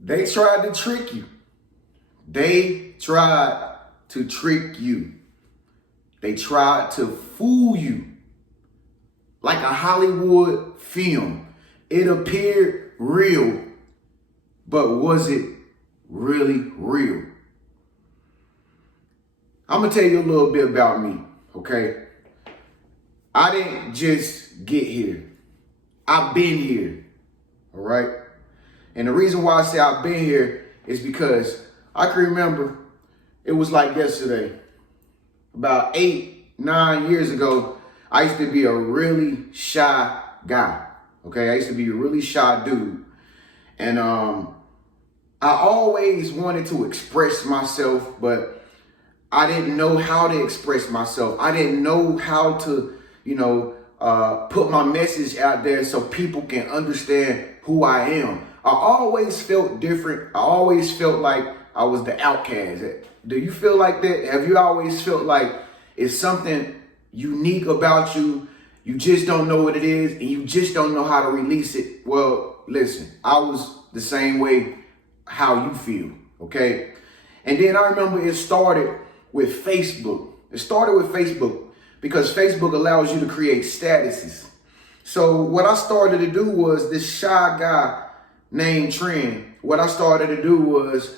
They tried to trick you. They tried to trick you. They tried to fool you. Like a Hollywood film. It appeared real, but was it really real? I'm going to tell you a little bit about me, okay? I didn't just get here. I've been here, all right? And the reason why I say I've been here is because I can remember it was like yesterday. About 8-9 years ago, I used to be a really shy guy, okay? I used to be a really shy dude. And I always wanted to express myself, but I didn't know how to express myself. I didn't know how to, put my message out there so people can understand who I am. I always felt different. I always felt like I was the outcast. Do you feel like that? Have you always felt like it's something unique about you? You just don't know what it is and you just don't know how to release it. Well, listen, I was the same way how you feel, okay? And then I remember it started with Facebook. It started with Facebook because Facebook allows you to create statuses. So what I started to do was this shy guy named Trenius. What I started to do was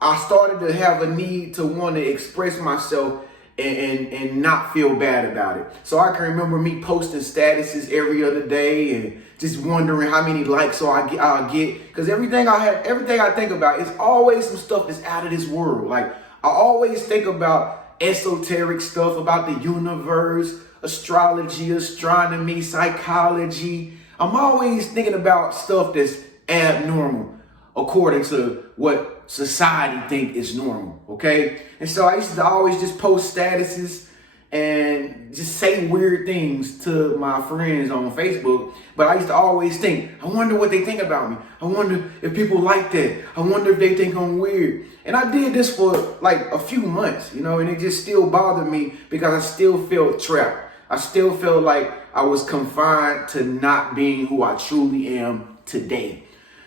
I started to have a need to want to express myself and not feel bad about it. So I can remember me posting statuses every other day and just wondering how many likes I'll get. Because everything I think about is always some stuff that's out of this world. Like I always think about esoteric stuff about the universe, astrology, astronomy, psychology. I'm always thinking about stuff that's abnormal according to what society think is normal, okay? And so I used to always just post statuses and just say weird things to my friends on Facebook. But I used to always think, I wonder what they think about me. I wonder if people like that. I wonder if they think I'm weird. And I did this for like a few months, and it just still bothered me because I still felt trapped. I still felt like I was confined to not being who I truly am today.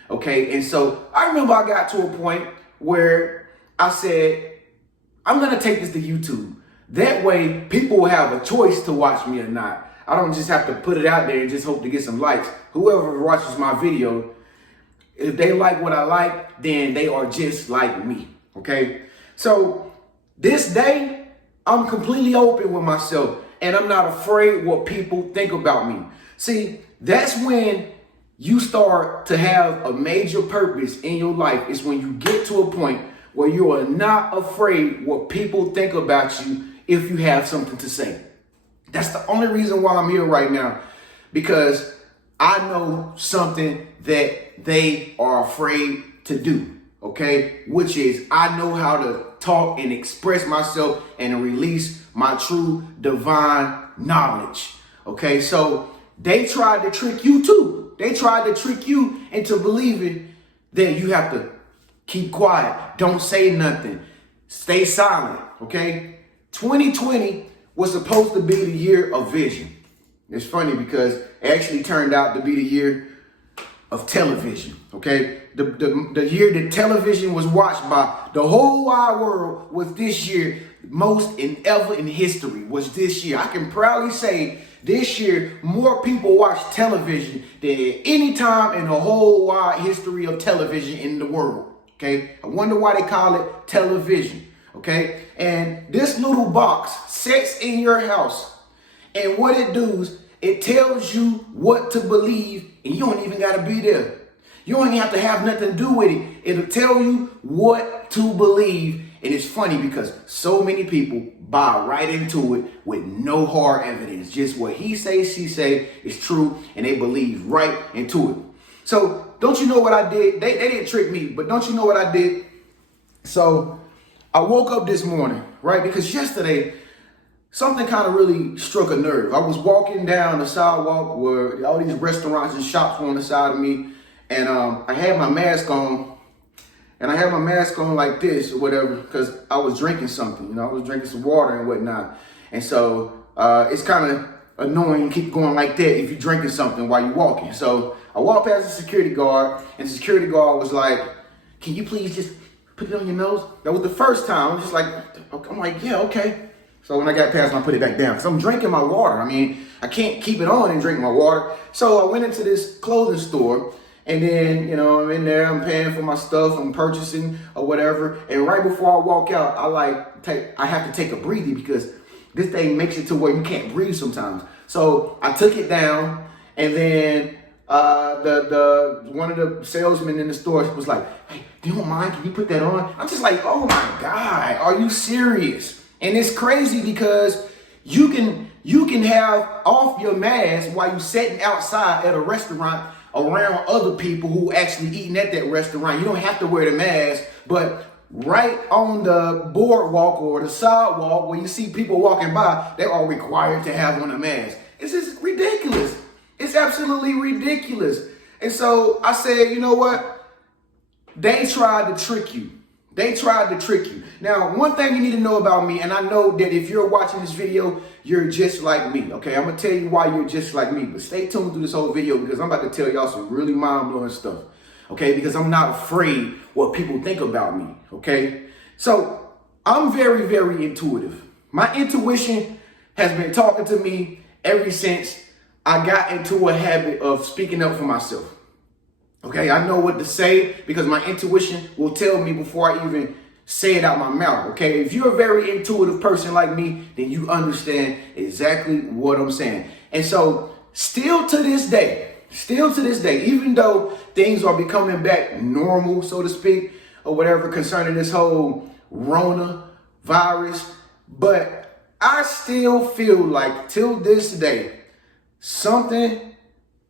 Okay, and so I remember I got to a point where I said, I'm going to take this to YouTube. That way, people will have a choice to watch me or not. I don't just have to put it out there and just hope to get some likes. Whoever watches my video, if they like what I like, then they are just like me, okay? So this day, I'm completely open with myself, and I'm not afraid what people think about me. See, that's when you start to have a major purpose in your life. Is when you get to a point where you are not afraid what people think about you if you have something to say. That's the only reason why I'm here right now, because I know something that they are afraid to do, okay? Which is I know how to talk and express myself and release my true divine knowledge, okay? So they tried to trick you too. They tried to trick you into believing that you have to keep quiet, don't say nothing, stay silent, okay? 2020 was supposed to be the year of vision. It's funny because it actually turned out to be the year of television, okay? The year that television was watched by the whole wide world was this year. Most ever in history was this year. I can proudly say this year, more people watch television than any time in the whole wide history of television in the world, okay? I wonder why they call it television, okay? And this little box sits in your house, and what it does, it tells you what to believe, and you don't even got to be there. You don't even have to have nothing to do with it. It'll tell you what to believe. And it's funny because so many people buy right into it with no hard evidence. Just what he say, she say is true, and they believe right into it. So don't you know what I did? They didn't trick me, but don't you know what I did? So I woke up this morning, right? Because yesterday, something kind of really struck a nerve. I was walking down the sidewalk where all these restaurants and shops were on the side of me, and I had my mask on. And I had my mask on like this or whatever because I was drinking something. I was drinking some water and whatnot. And so it's kind of annoying. You keep going like that if you're drinking something while you're walking. So I walked past the security guard, and the security guard was like, "Can you please just put it on your nose?" That was the first time. I'm just like, I'm like, yeah, okay. So when I got past him, I put it back down because I'm drinking my water. I mean, I can't keep it on and drink my water. So I went into this clothing store, and then, you know, I'm in there, I'm paying for my stuff, I'm purchasing or whatever. And right before I walk out, I have to take a breather because this thing makes it to where you can't breathe sometimes. So I took it down, and then one of the salesmen in the store was like, "Hey, do you mind? Can you put that on?" I'm just like, "Oh my God, are you serious?" And it's crazy because you can have off your mask while you're sitting outside at a restaurant around other people who actually eating at that restaurant. You don't have to wear the mask, but right on the boardwalk or the sidewalk where you see people walking by, they are required to have on a mask. It's just ridiculous. It's absolutely ridiculous. And so I said, you know what? They tried to trick you. They tried to trick you. Now, one thing you need to know about me, and I know that if you're watching this video, you're just like me, okay? I'm going to tell you why you're just like me, but stay tuned through this whole video because I'm about to tell y'all some really mind-blowing stuff, okay? Because I'm not afraid what people think about me, okay? So I'm very, very intuitive. My intuition has been talking to me ever since I got into a habit of speaking up for myself. Okay, I know what to say because my intuition will tell me before I even say it out my mouth. Okay, if you're a very intuitive person like me, then you understand exactly what I'm saying. And so still to this day, even though things are becoming back normal, so to speak, or whatever concerning this whole Rona virus, but I still feel like till this day,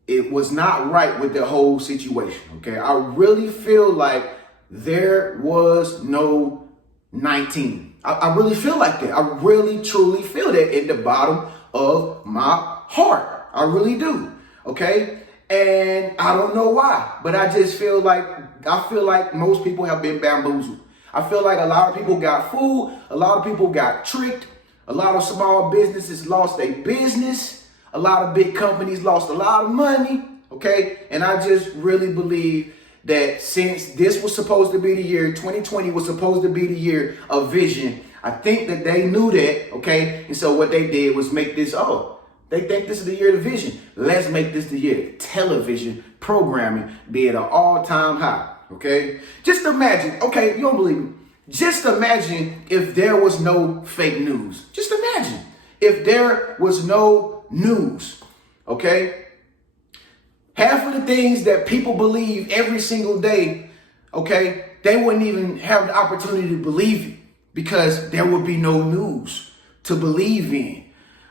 it was not right with the whole situation, okay? I really feel like there was no 19. I really feel like that. I really, truly feel that in the bottom of my heart. I really do, okay? And I don't know why, but I feel like most people have been bamboozled. I feel like a lot of people got fooled. A lot of people got tricked. A lot of small businesses lost their business. A lot of big companies lost a lot of money, okay? And I just really believe that since this was supposed to be the year, 2020 was supposed to be the year of vision, I think that they knew that, okay? And so what they did was make this, they think this is the year of vision. Let's make this the year. Television programming be at an all-time high, okay? Just imagine, okay, you don't believe me. Just imagine if there was no fake news. Just imagine if there was no news, okay? Half of the things that people believe every single day, okay, they wouldn't even have the opportunity to believe it because there would be no news to believe in,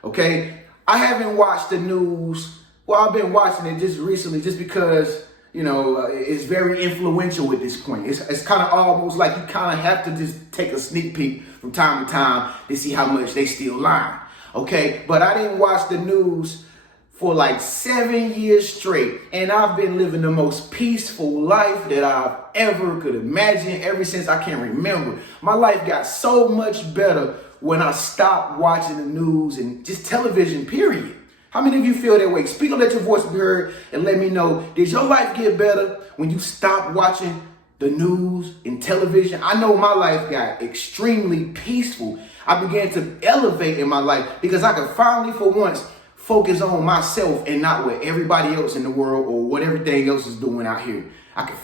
okay? I haven't watched the news. Well, I've been watching it just recently just because, you know, it's very influential at this point. It's kind of almost like you kind of have to just take a sneak peek from time to time to see how much they still lying. Okay, but I didn't watch the news for like 7 years straight, and I've been living the most peaceful life that I've ever could imagine ever since I can remember. My life got so much better when I stopped watching the news and just television, period. How many of you feel that way? Speak up, let your voice be heard, and let me know, did your life get better when you stopped watching the news and television? I know my life got extremely peaceful. I began to elevate in my life because I could finally, for once, focus on myself and not what everybody else in the world or what everything else is doing out here. I can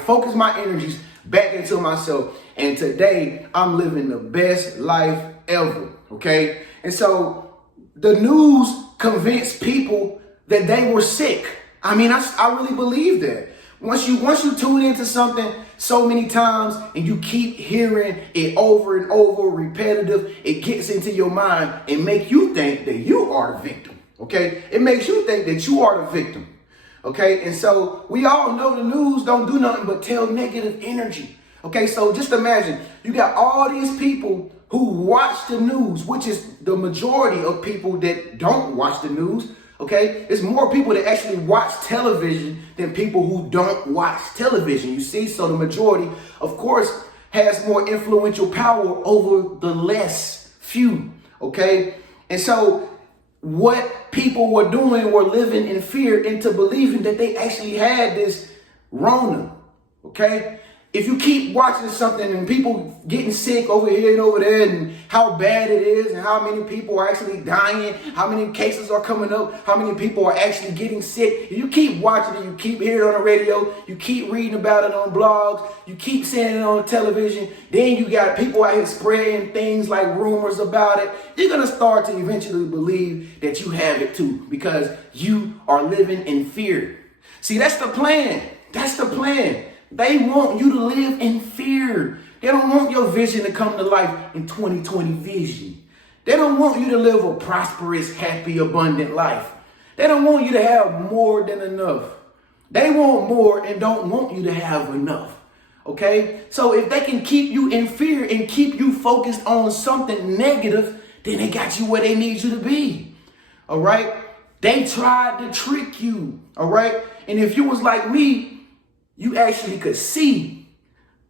focus my energies back into myself. And today, I'm living the best life ever, okay? And so the news convinced people that they were sick. I mean, I really believe that. Once you tune into something so many times and you keep hearing it over and over, repetitive, it gets into your mind and make you think that you are the victim, okay? It makes you think that you are the victim, okay? And so we all know the news don't do nothing but tell negative energy, okay? So just imagine you got all these people who watch the news, which is the majority of people that don't watch the news. Okay, it's more people that actually watch television than people who don't watch television. You see, so the majority, of course, has more influential power over the less few. Okay, and so what people were doing were living in fear into believing that they actually had this Rona, okay? If you keep watching something and people getting sick over here and over there and how bad it is and how many people are actually dying, how many cases are coming up, how many people are actually getting sick, if you keep watching it, you keep hearing it on the radio, you keep reading about it on blogs, you keep seeing it on television, then you got people out here spreading things like rumors about it, you're going to start to eventually believe that you have it too because you are living in fear. See, that's the plan. That's the plan. They want you to live in fear. They don't want your vision to come to life in 2020 vision. They don't want you to live a prosperous, happy, abundant life. They don't want you to have more than enough. They want more and don't want you to have enough. Okay? So if they can keep you in fear and keep you focused on something negative, then they got you where they need you to be. All right? They tried to trick you. All right? And if you was like me, you actually could see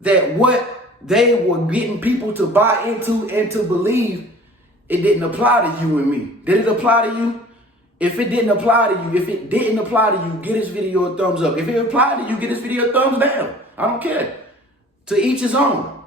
that what they were getting people to buy into and to believe, it didn't apply to you and me. Did it apply to you? If it didn't apply to you, give this video a thumbs up. If it applied to you, give this video a thumbs down. I don't care. To each his own.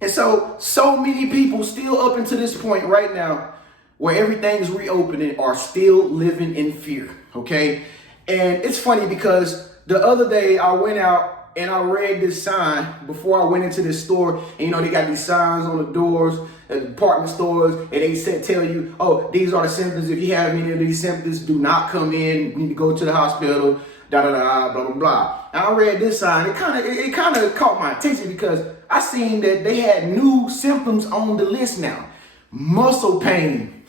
And so many people still up until this point right now, where everything's reopening, are still living in fear. Okay? And it's funny because the other day I went out and I read this sign before I went into this store. And you know, they got these signs on the doors at department stores, and they tell you, oh, these are the symptoms. If you have any of these symptoms, do not come in. You need to go to the hospital, blah, blah, blah. And I read this sign. It kind of caught my attention because I seen that they had new symptoms on the list now. Muscle pain.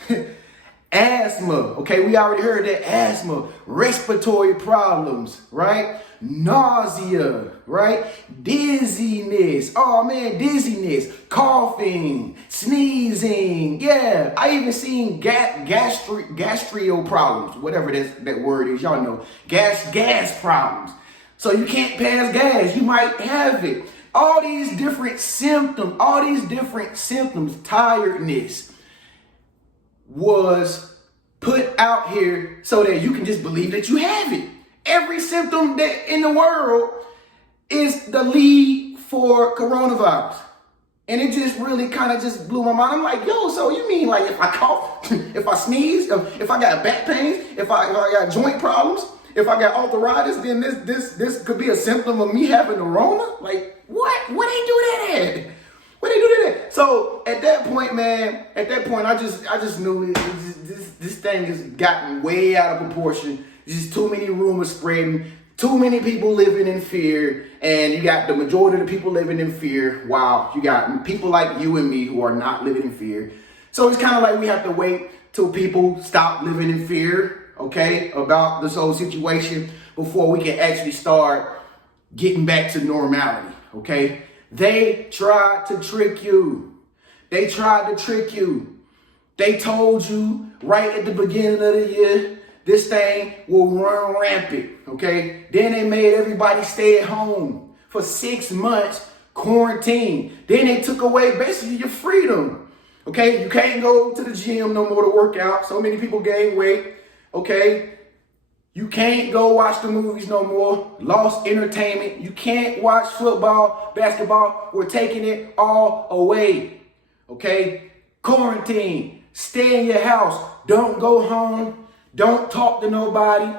Asthma, okay, we already heard that. Asthma, respiratory problems, right? Nausea, right? Dizziness, oh man, dizziness, coughing, sneezing, yeah. I even seen gastro problems, whatever that word is, y'all know. Gas problems. So you can't pass gas, you might have it. All these different symptoms, tiredness, was put out here so that you can just believe that you have it. Every symptom that in the world is the lead for coronavirus. And it just really kind of just blew my mind. I'm like, yo, so you mean like if I cough, if I sneeze, if I got back pains, if I got joint problems, if I got arthritis, then this could be a symptom of me having the Rona? Like, what? What they do that at? What they do that? So at that point, man, I just knew this thing has gotten way out of proportion. There's just too many rumors spreading, too many people living in fear, and you got the majority of the people living in fear. Wow, you got people like you and me who are not living in fear. So it's kind of like we have to wait till people stop living in fear, okay, about this whole situation before we can actually start getting back to normality, okay? They tried to trick you. They told you right at the beginning of the year, this thing will run rampant, okay? Then they made everybody stay at home for 6 months, quarantine. Then they took away basically your freedom, okay? You can't go to the gym no more to work out. So many people gain weight, okay? You can't go watch the movies no more. Lost entertainment. You can't watch football, basketball. We're taking it all away. Okay? Quarantine. Stay in your house. Don't go home. Don't talk to nobody.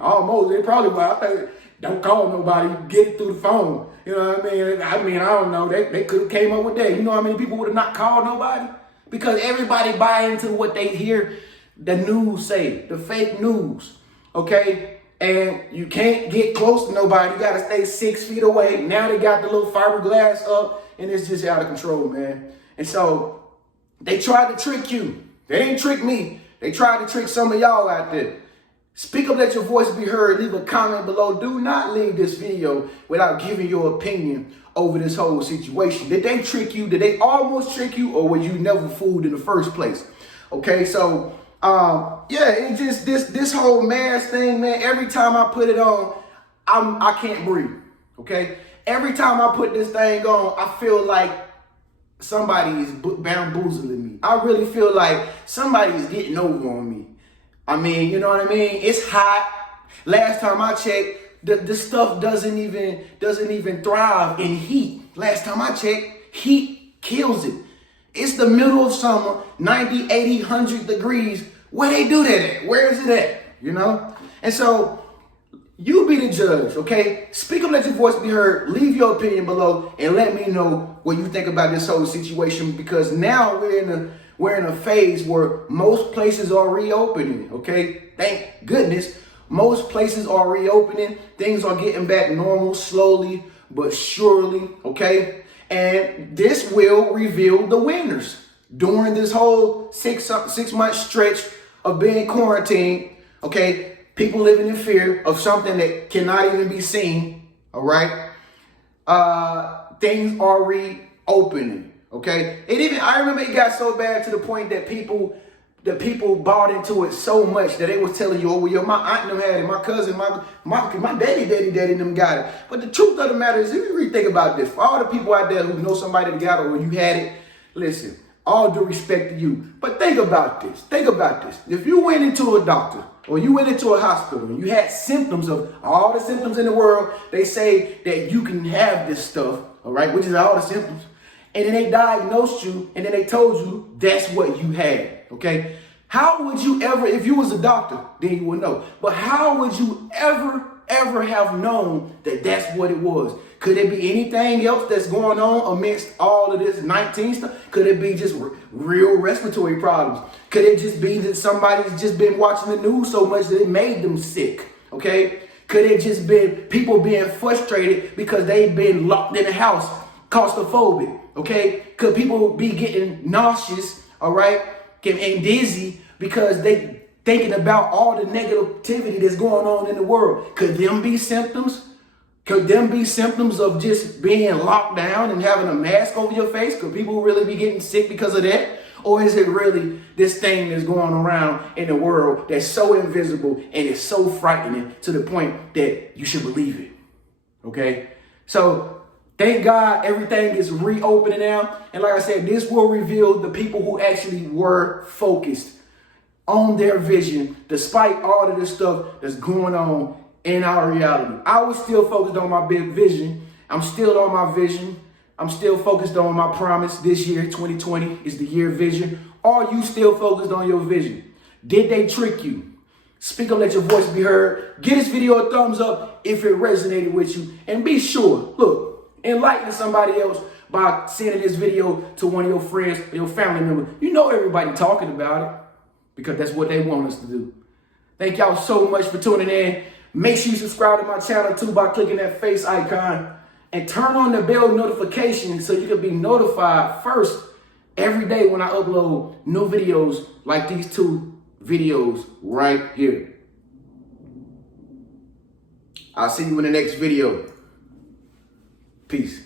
Almost. They probably will. I think don't call nobody. Get it through the phone. You know what I mean? I don't know. They could have came up with that. You know how many people would have not called nobody? Because everybody buy into what they hear the news say. The fake news. Okay, and you can't get close to nobody. You got to stay 6 feet away. Now they got the little fiberglass up, and it's just out of control, man. And so they tried to trick you. They didn't trick me. They tried to trick some of y'all out there. Speak up, let your voice be heard. Leave a comment below. Do not leave this video without giving your opinion over this whole situation. Did they trick you? Did they almost trick you, or were you never fooled in the first place? Okay, so yeah, it just this whole mask thing, man. Every time I put it on, I can't breathe. Okay, every time I put this thing on, I feel like somebody is bamboozling me. I really feel like somebody is getting over on me. I mean, you know what I mean? It's hot. Last time I checked, the stuff doesn't even thrive in heat. Last time I checked, heat kills it. It's the middle of summer, 90, 80, 100 degrees. Where they do that at? Where is it at? You know? And so you be the judge, okay? Speak up, let your voice be heard. Leave your opinion below and let me know what you think about this whole situation, because now we're in a phase where most places are reopening, okay? Thank goodness. Most places are reopening. Things are getting back normal slowly but surely, okay? And this will reveal the winners during this whole six month stretch of being quarantined, okay? People living in fear of something that cannot even be seen, all right? Things are reopening, okay? I remember it got so bad to the point that people bought into it so much that they was telling you, oh, well, my aunt them had it, my cousin, my daddy them got it. But the truth of the matter is, if you really think about this, for all the people out there who know somebody that got it or you had it, listen, all due respect to you. But think about this. Think about this. If you went into a doctor or you went into a hospital and you had symptoms of all the symptoms in the world, they say that you can have this stuff, all right, which is all the symptoms. And then they diagnosed you and then they told you that's what you had, okay? How would you ever, if you was a doctor, then you would know. But how would you ever have known that that's what it was? Could it be anything else that's going on amidst all of this 19 stuff? Could it be just real respiratory problems? Could it just be that somebody's just been watching the news so much that it made them sick, okay? Could it just be people being frustrated because they've been locked in the house, claustrophobic, okay? Could people be getting nauseous, all right, and dizzy because they thinking about all the negativity that's going on in the world? Could them be symptoms? Could them be symptoms of just being locked down and having a mask over your face? Could people really be getting sick because of that? Or is it really this thing that's going around in the world that's so invisible and it's so frightening to the point that you should believe it? Okay? So thank God everything is reopening now. And like I said, this will reveal the people who actually were focused on their vision despite all of this stuff that's going on in our reality. I was still focused on my big vision. I'm still on my vision. I'm still focused on my promise this year. 2020 is the year of vision. Are you still focused on your vision? Did they trick you? Speak up, let your voice be heard. Give this video a thumbs up if it resonated with you. And be sure, look, enlighten somebody else by sending this video to one of your friends or your family members. You know everybody talking about it because that's what they want us to do. Thank y'all so much for tuning in. Make sure you subscribe to my channel too by clicking that face icon and turn on the bell notification so you can be notified first every day when I upload new videos like these two videos right here. I'll see you in the next video. Peace.